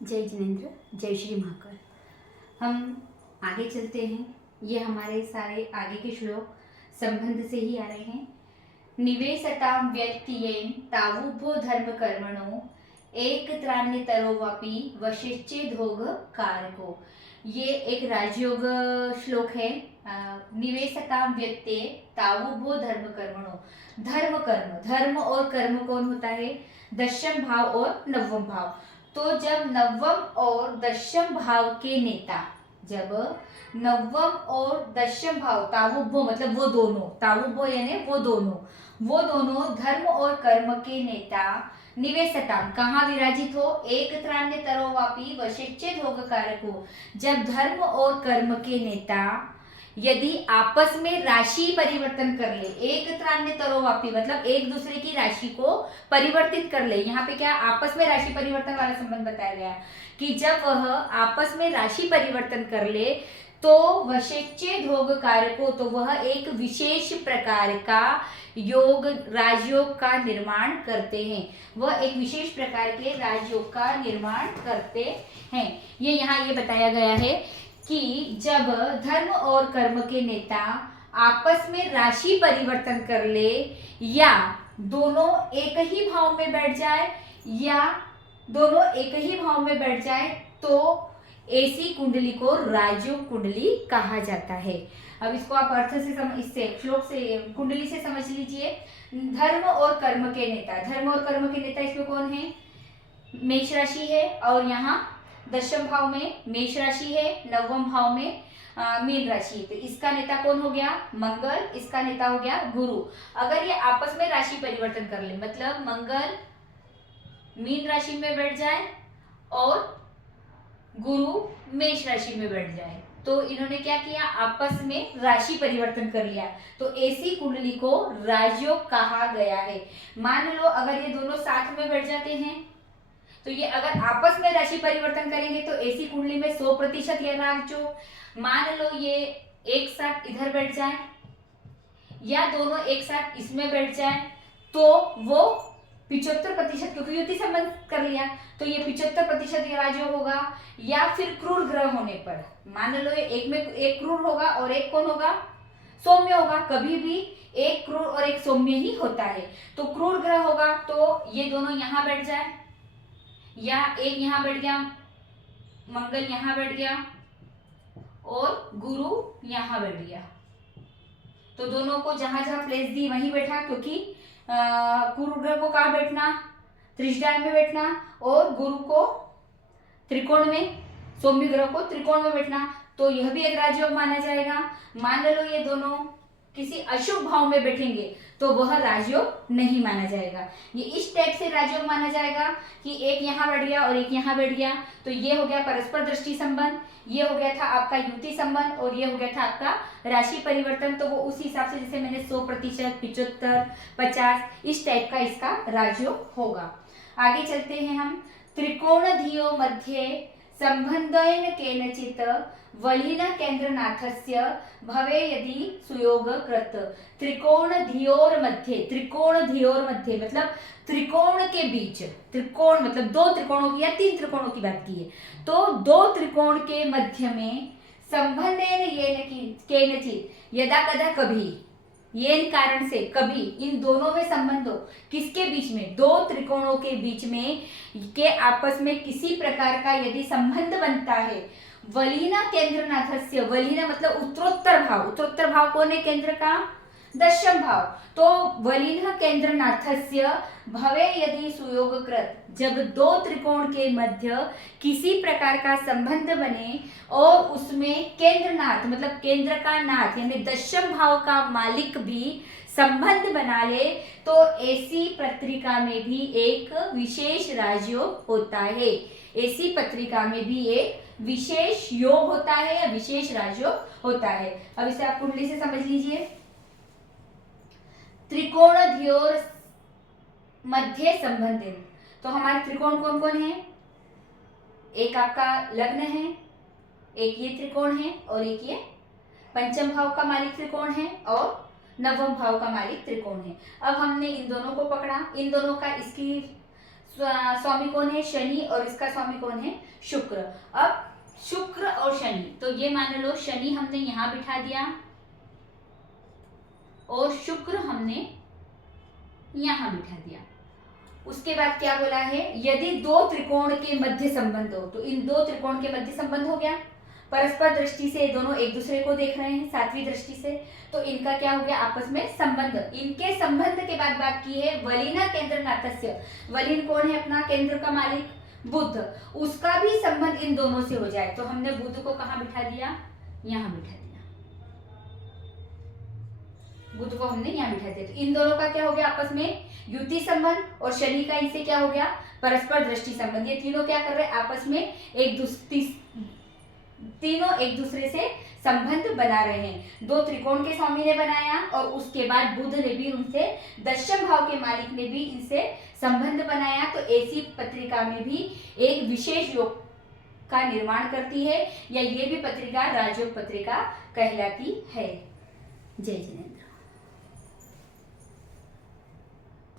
जय जिनेन्द्र, जय श्री महाकाल। हम आगे चलते हैं। ये हमारे सारे आगे के श्लोक संबंध से ही आ रहे हैं। निवेशतां व्यक्तियेन तावुभो धर्म कर्मणो एक त्रान्यतरो वापि वशिष्चेदोग कारको। ये एक राजयोग श्लोक है। निवेशतां व्यक्ते तावुभो धर्म कर्मणो। धर्म कर्म, धर्म और कर्म कौन होता है? दशम भाव और नवम भाव। तो जब नवम और दशम भाव के नेता, जब नवम और दशम भाव तावुभो मतलब वो दोनों, तावुभो यानी वो दोनों धर्म और कर्म के नेता निवेशताम कहाँ विराजित हो? एक त्रान्य तरोवापी वशिष्चेद होग कारको। जब धर्म और कर्म के नेता यदि आपस में राशि परिवर्तन कर ले, एक त्रान्य तरोवापी मतलब एक दूसरे की राशि को परिवर्तित कर ले। यहाँ पे क्या आपस में राशि परिवर्तन वाला संबंध बताया गया कि जब वह आपस में राशि परिवर्तन कर ले तो वशिष्चेद होग कारको, तो वह एक विशेष प्रकार का योग राजयोग का निर्माण करते हैं। वह एक विशेष प्रकार के राजयोग का निर्माण करते हैं। ये यहाँ ये बताया गया है कि जब धर्म और कर्म के नेता आपस में राशि परिवर्तन कर ले, या दोनों एक ही भाव में बैठ जाए, या दोनों एक ही भाव में बैठ जाए, तो ऐसी कुंडली को राजयोग कुंडली कहा जाता है। अब इसको आप अर्थ से इससे श्लोक से कुंडली से समझ लीजिए। धर्म और कर्म के नेता, धर्म और कर्म के नेता इसमें कौन है? मेष राशि है, और यहाँ दशम भाव में मेष राशि है, नवम भाव में मीन राशि है। तो इसका नेता कौन हो गया? मंगल। इसका नेता हो गया गुरु। अगर ये आपस में राशि परिवर्तन कर ले, मतलब मंगल मीन राशि में बैठ जाए और गुरु मेष राशि में बैठ जाए, तो इन्होंने क्या किया? आपस में राशि परिवर्तन कर लिया। तो ऐसी कुंडली को राजयोग कहा गया है। मान लो अगर ये दोनों साथ में बैठ जाते हैं, तो ये अगर आपस में राशि परिवर्तन करेंगे तो ऐसी कुंडली में 100% यह राजयोग। मान लो ये एक साथ इधर बैठ जाए या दोनों एक साथ इसमें बैठ जाए, तो वो 75%, क्योंकि युति संबंध कर लिया तो ये 75% ये राजयोग होगा। या फिर क्रूर ग्रह होने पर, मान लो ये एक में एक क्रूर होगा और एक कौन होगा? सौम्य होगा। कभी भी एक क्रूर और एक सौम्य ही होता है। तो क्रूर ग्रह होगा तो ये दोनों यहाँ बैठ जाए, या एक यहाँ बैठ गया, मंगल यहाँ बैठ गया और गुरु यहाँ बैठ गया, तो दोनों को जहां जहां प्लेस दी वहीं बैठा, क्योंकि गुरु ग्रह को कहाँ बैठना? त्रिज्या में बैठना, और गुरु को त्रिकोण में, सौम्य ग्रह को त्रिकोण में बैठना, तो यह भी एक राजयोग माना जाएगा। मान लो ये दोनों किसी अशुभ भाव में बैठेंगे तो वह राजयोग नहीं माना जाएगा। ये इस टाइप से राजयोग माना जाएगा कि एक यहाँ बैठ गया और एक यहाँ बैठ गया, तो ये हो गया परस्पर दृष्टि संबंध, ये हो गया था आपका युति संबंध, और ये हो गया था आपका राशि परिवर्तन। तो वो उस हिसाब से जैसे मैंने 100%, 75, 50 इस टाइप का इसका राजयोग होगा। आगे चलते हैं हम। त्रिकोणधियो मध्ये संबंधेन केनचित् वलिन केंद्रनाथस्य भवे यदि सुयोग कृत। त्रिकोणधियोर मध्य मतलब त्रिकोण के बीच, त्रिकोण मतलब दो त्रिकोणों की या तीन त्रिकोणों की बात की है, तो दो त्रिकोण के मध्य में संबंधेन येन केनचित्, यदा कदा कभी, येन कारण से, कभी, इन दोनों में संबंध हो। किसके बीच में? दो त्रिकोणों के बीच में के आपस में किसी प्रकार का यदि संबंध बनता है, वलीना केंद्रनाथस्य, वलीना मतलब उत्तरोत्तर भाव, उत्तरोत्तर भाव कौन है केंद्र का? दशम भाव। तो वलीना केंद्रनाथस्य भवे यदि सुयोगकृत, जब दो त्रिकोण के मध्य किसी प्रकार का संबंध बने और उसमें केंद्रनाथ मतलब केंद्र का नाथ यानी दशम भाव का मालिक भी संबंध बना ले, तो ऐसी पत्रिका में भी एक विशेष राजयोग होता है। ऐसी पत्रिका में भी एक विशेष योग होता है या विशेष राजयोग होता है। अब इसे आप कुंडली से समझ लीजिए। त्रिकोणधियोर मध्य संबंधित, तो हमारे त्रिकोण कौन कौन है? एक आपका लग्न है, एक ये त्रिकोण है, और एक ये पंचम भाव का मालिक त्रिकोण है, और नवम भाव का मालिक त्रिकोण है। अब हमने इन दोनों को पकड़ा, इन दोनों का इसकी स्वामी कौन है? शनि, और इसका स्वामी कौन है? शुक्र। अब शुक्र और शनि, तो ये मान लो शनि हमने यहां बिठा दिया और शुक्र हमने यहां बिठा दिया। उसके बाद क्या बोला है? यदि दो त्रिकोण के मध्य संबंध हो, तो इन दो त्रिकोण के मध्य संबंध हो गया, परस्पर दृष्टि से दोनों एक दूसरे को देख रहे हैं सातवीं दृष्टि से, तो इनका क्या हो गया? आपस में संबंध। इनके संबंध के बाद बात की है वलिना केंद्र नाथस्य। वलिन कौन है? अपना केंद्र का मालिक बुध, उसका भी संबंध इन दोनों से हो जाए, तो हमने बुध को कहाँ बिठा दिया? यहाँ बिठा दिया। बुध को हमने यहाँ बिठा दिया, तो इन दोनों का क्या हो गया? आपस में युति संबंध, और शनि का इनसे क्या हो गया? परस्पर दृष्टि संबंध। ये तीनों क्या कर रहे हैं? आपस में तीनों एक दूसरे से संबंध बना रहे हैं। दो त्रिकोण के स्वामी ने बनाया, और उसके बाद बुध ने भी उनसे, दशम भाव के मालिक ने भी इनसे संबंध बनाया। तो ऐसी पत्रिका में भी एक विशेष योग का निर्माण करती है, या ये भी पत्रिका राजयोग पत्रिका कहलाती है। जय जिनेंद्र।